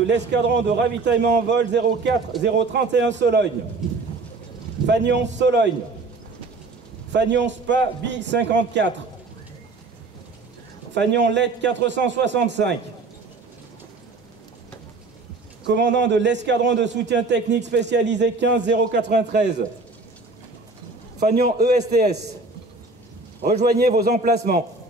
de l'escadron de ravitaillement en vol 04031 Sologne. Fagnon Sologne. Fagnon SPA BI 54. Fagnon LED 465. Commandant de l'escadron de soutien technique spécialisé 15093. Fagnon ESTS. Rejoignez vos emplacements.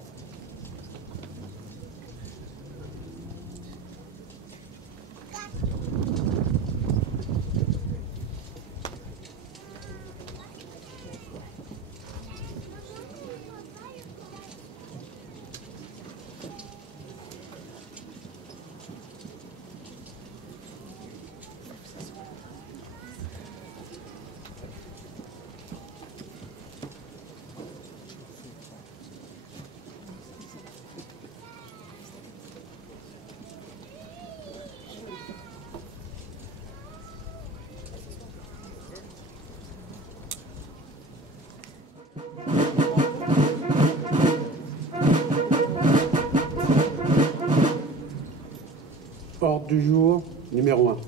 Ordre du jour numéro 1.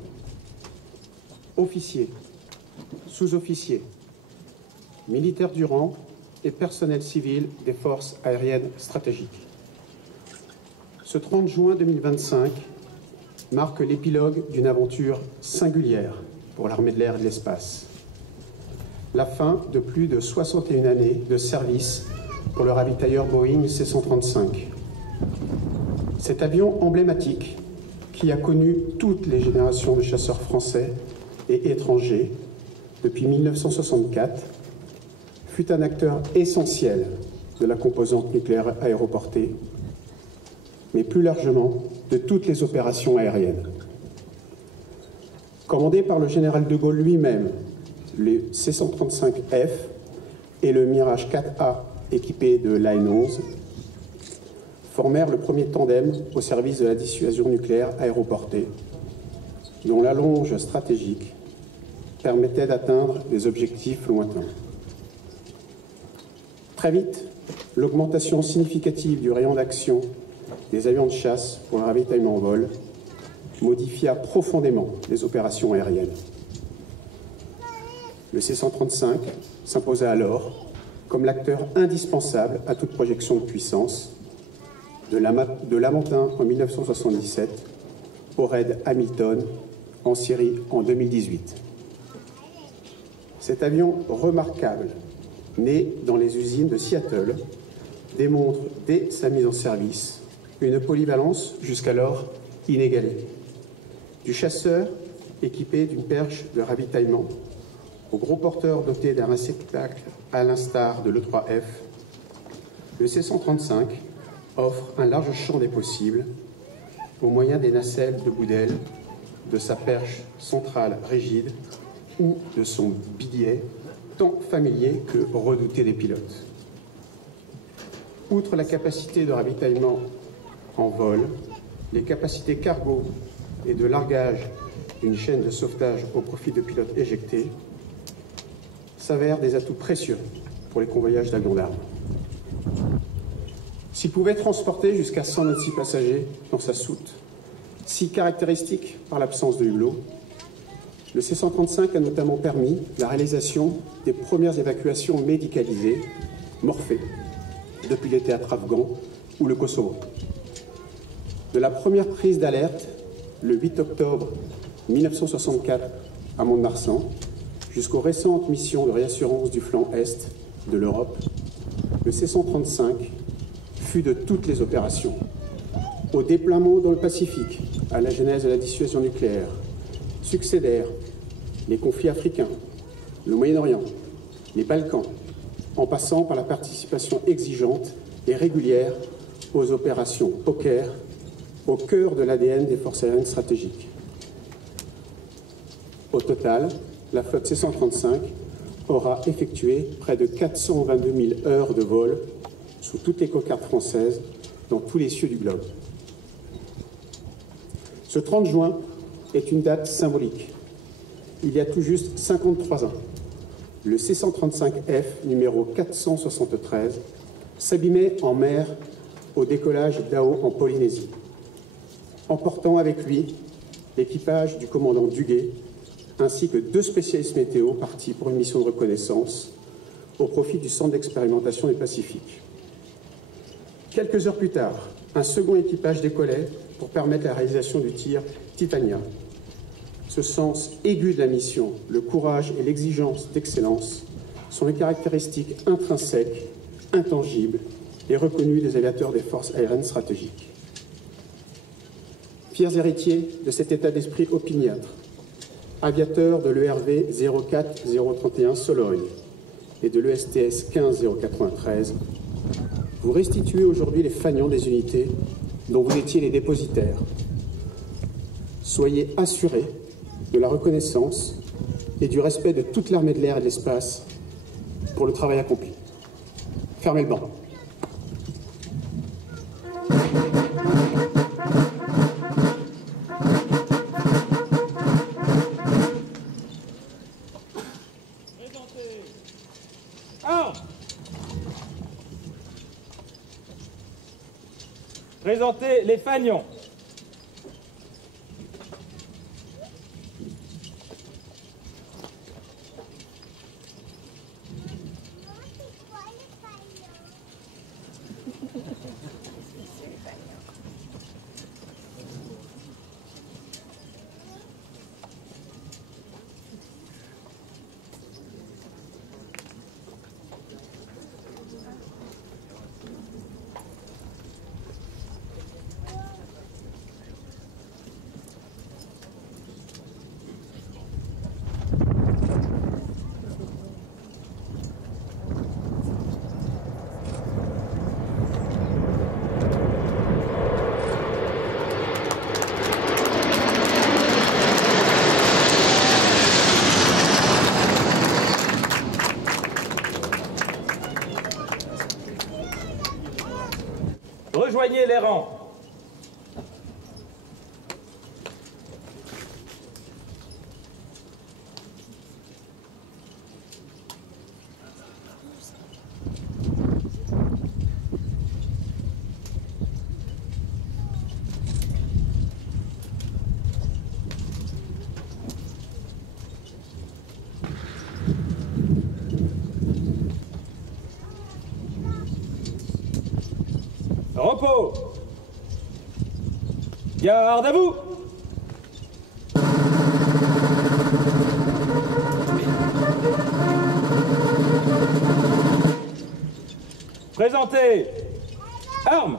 Officiers, sous-officiers, militaires du rang et personnel civil des forces aériennes stratégiques. Ce 30 juin 2025 marque l'épilogue d'une aventure singulière pour l'armée de l'air et de l'espace. La fin de plus de 61 années de service pour le ravitailleur Boeing C-135. Cet avion emblématique qui a connu toutes les générations de chasseurs français et étrangers depuis 1964, fut un acteur essentiel de la composante nucléaire aéroportée, mais plus largement de toutes les opérations aériennes. Commandé par le général de Gaulle lui-même, le C-135F et le Mirage 4A équipé de l'AN-11 formèrent le premier tandem au service de la dissuasion nucléaire aéroportée, dont l'allonge stratégique permettait d'atteindre des objectifs lointains. Très vite, l'augmentation significative du rayon d'action des avions de chasse pour le ravitaillement en vol modifia profondément les opérations aériennes. Le C-135 s'imposa alors comme l'acteur indispensable à toute projection de puissance, de Lamentin en 1977 au raid Hamilton en Syrie en 2018. Cet avion remarquable, né dans les usines de Seattle, démontre dès sa mise en service une polyvalence jusqu'alors inégalée. Du chasseur équipé d'une perche de ravitaillement au gros porteur doté d'un réceptacle à l'instar de l'E-3F, le C-135 offre un large champ des possibles au moyen des nacelles de bout d'aile, de sa perche centrale rigide ou de son bidet tant familier que redouté des pilotes. Outre la capacité de ravitaillement en vol, les capacités cargo et de largage d'une chaîne de sauvetage au profit de pilotes éjectés s'avèrent des atouts précieux pour les convoyages d'avions d'armes. S'il pouvait transporter jusqu'à 126 passagers dans sa soute, si caractéristique par l'absence de hublot, le C-135 a notamment permis la réalisation des premières évacuations médicalisées, morphées, depuis les théâtres afghans ou le Kosovo. De la première prise d'alerte, le 8 octobre 1964 à Mont-de-Marsan, jusqu'aux récentes missions de réassurance du flanc Est de l'Europe, le C-135 fut de toutes les opérations, au déploiement dans le Pacifique, à la genèse de la dissuasion nucléaire, succédèrent les conflits africains, le Moyen-Orient, les Balkans, en passant par la participation exigeante et régulière aux opérations Poker, au cœur de l'ADN des forces aériennes stratégiques. Au total, la flotte C-135 aura effectué près de 422 000 heures de vol sous toutes les cocardes françaises dans tous les cieux du globe. Ce 30 juin est une date symbolique. Il y a tout juste 53 ans, le C-135F numéro 473 s'abîmait en mer au décollage d'Ao en Polynésie, emportant avec lui l'équipage du commandant Duguay, ainsi que 2 spécialistes météo partis pour une mission de reconnaissance au profit du Centre d'expérimentation du Pacifique. Quelques heures plus tard, un second équipage décollait pour permettre la réalisation du tir Titania. Ce sens aigu de la mission, le courage et l'exigence d'excellence sont les caractéristiques intrinsèques, intangibles et reconnues des aviateurs des forces aériennes stratégiques. Fiers héritiers de cet état d'esprit opiniâtre, aviateurs de l'ERV 04031 Sologne et de l'ESTS 15093, vous restituez aujourd'hui les fanions des unités dont vous étiez les dépositaires. Soyez assurés de la reconnaissance et du respect de toute l'armée de l'air et de l'espace pour le travail accompli. Fermez le banc. Présentez les fanions. Rejoignez les rangs. Repos. Garde à vous. Présentez. Armes.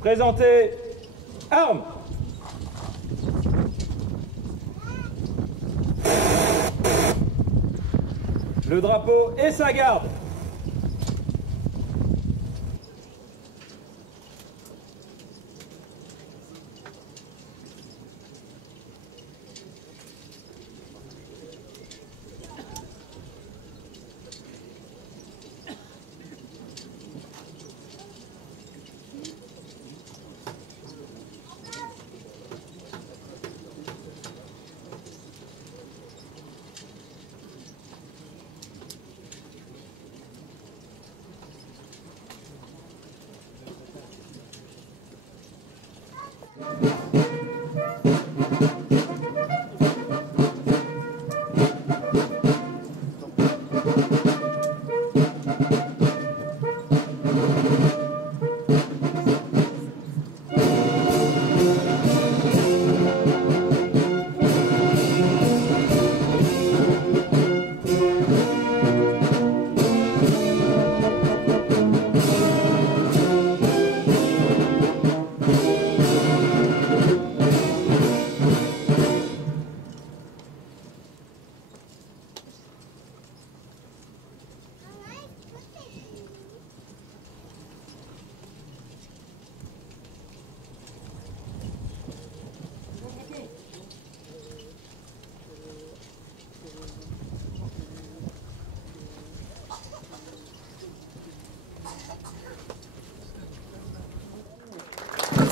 Présentez. Armes. Le drapeau et sa garde.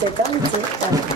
Vous êtes invités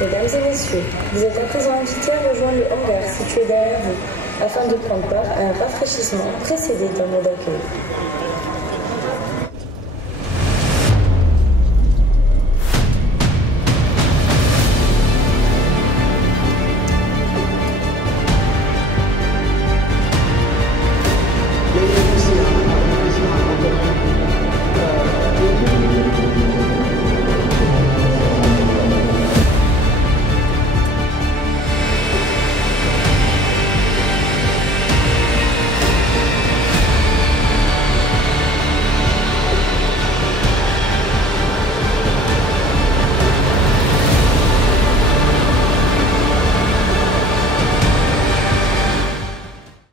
Mesdames et messieurs, vous êtes à présent invités à rejoindre le hangar situé derrière vous, afin de prendre part à un rafraîchissement précédé d'un mot d'accueil.